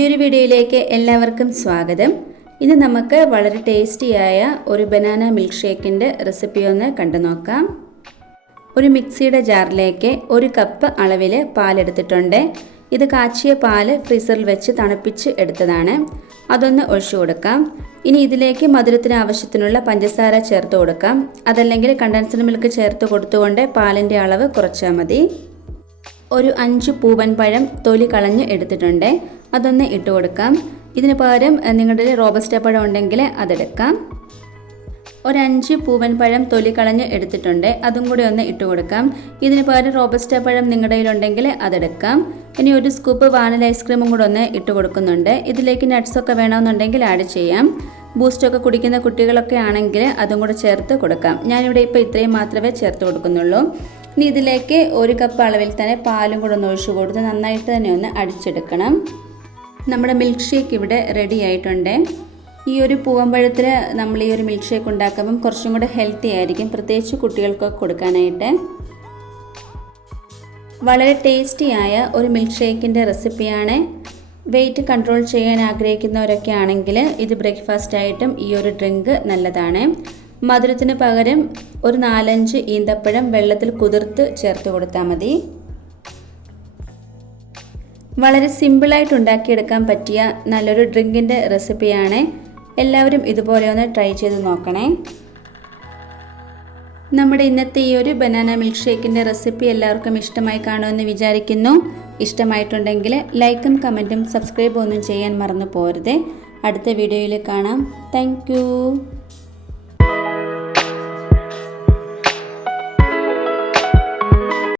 പുതിയൊരു വീഡിയോയിലേക്ക് എല്ലാവർക്കും സ്വാഗതം. ഇന്ന് നമുക്ക് വളരെ ടേസ്റ്റിയായ ഒരു ബനാന മിൽക്ക് ഷേക്കിൻ്റെ റെസിപ്പി ഒന്ന് കണ്ടു നോക്കാം. ഒരു മിക്സിയുടെ ജാറിലേക്ക് 1 കപ്പ് അളവിൽ പാലെടുത്തിട്ടുണ്ട്. ഇത് കാച്ചിയ പാല് ഫ്രീസറിൽ വെച്ച് തണുപ്പിച്ച് എടുത്തതാണ്. അതൊന്ന് ഒഴിച്ചു കൊടുക്കാം. ഇനി ഇതിലേക്ക് മധുരത്തിന് ആവശ്യത്തിനുള്ള പഞ്ചസാര ചേർത്ത് കൊടുക്കാം. അതല്ലെങ്കിൽ കണ്ടൻസ്ഡ് മിൽക്ക് ചേർത്ത് കൊടുത്തുകൊണ്ട് പാലിൻ്റെ അളവ് കുറച്ചാൽ മതി. ഒരു 5 പൂവൻ പഴം തൊലി കളഞ്ഞ് എടുത്തിട്ടുണ്ട്. അതൊന്ന് ഇട്ട് കൊടുക്കാം. ഇതിന് പകരം നിങ്ങളുടെ റോബസ്റ്റ പഴം ഉണ്ടെങ്കിൽ അതെടുക്കാം. ഒരു 5 പൂവൻ പഴം തൊലി കളഞ്ഞ് എടുത്തിട്ടുണ്ട്. അതും കൂടി ഒന്ന് ഇട്ട് കൊടുക്കാം. ഇതിന് പകരം റോബസ്റ്റ പഴം നിങ്ങളുടെ കയ്യിലുണ്ടെങ്കിൽ അതെടുക്കാം. ഇനി 1 സ്കൂപ്പ് വാനില ഐസ്ക്രീമും കൂടെ ഒന്ന് ഇട്ട് കൊടുക്കുന്നുണ്ട്. ഇതിലേക്ക് നട്ട്സൊക്കെ വേണമെന്നുണ്ടെങ്കിൽ ആഡ് ചെയ്യാം. ബൂസ്റ്റൊക്കെ കുടിക്കുന്ന കുട്ടികളൊക്കെ ആണെങ്കിൽ അതും കൂടെ ചേർത്ത് കൊടുക്കാം. ഞാനിവിടെ ഇപ്പോൾ ഇത്രയും മാത്രമേ ചേർത്ത് കൊടുക്കുന്നുള്ളൂ. ഇനി ഇതിലേക്ക് 1 കപ്പ് അളവിൽ തന്നെ പാലും കൂടെ ഒന്ന് ഒഴിച്ചു കൊടുത്ത് നന്നായിട്ട് തന്നെ ഒന്ന് അടിച്ചെടുക്കണം. നമ്മുടെ മിൽക്ക് ഷേക്ക് ഇവിടെ റെഡി ആയിട്ടുണ്ട്. ഈ ഒരു പൂവമ്പഴത്തിൽ നമ്മൾ ഈ ഒരു മിൽക്ക് ഷേക്ക് ഉണ്ടാക്കുമ്പം കുറച്ചും കൂടെ ഹെൽത്തി ആയിരിക്കും, പ്രത്യേകിച്ച് കുട്ടികൾക്കൊക്കെ കൊടുക്കാനായിട്ട്. വളരെ ടേസ്റ്റിയായ ഒരു മിൽക്ക് ഷേക്കിൻ്റെ റെസിപ്പിയാണ്. വെയിറ്റ് കൺട്രോൾ ചെയ്യാൻ ആഗ്രഹിക്കുന്നവരൊക്കെ ആണെങ്കിൽ ഇത് ബ്രേക്ക്ഫാസ്റ്റ് ആയിട്ടും ഈ ഒരു ഡ്രിങ്ക് നല്ലതാണ്. മധുരത്തിന് പകരം ഒരു 4-5 ഈന്തപ്പഴം വെള്ളത്തിൽ കുതിർത്ത് ചേർത്ത് കൊടുത്താൽ മതി. വളരെ സിമ്പിളായിട്ട് ഉണ്ടാക്കിയെടുക്കാൻ പറ്റിയ നല്ലൊരു ഡ്രിങ്കിൻ്റെ റെസിപ്പിയാണ്. എല്ലാവരും ഇതുപോലെ ഒന്ന് ട്രൈ ചെയ്ത് നോക്കണേ. നമ്മുടെ ഇന്നത്തെ ഈ ഒരു ബനാന മിൽക്ക് ഷേക്കിൻ്റെ റെസിപ്പി എല്ലാവർക്കും ഇഷ്ടമായി കാണുമെന്ന് വിചാരിക്കുന്നു. ഇഷ്ടമായിട്ടുണ്ടെങ്കിൽ ലൈക്കും കമൻറ്റും സബ്സ്ക്രൈബും ഒന്നും ചെയ്യാൻ മറന്നു പോകരുത്. അടുത്ത വീഡിയോയിൽ കാണാം. Thank you.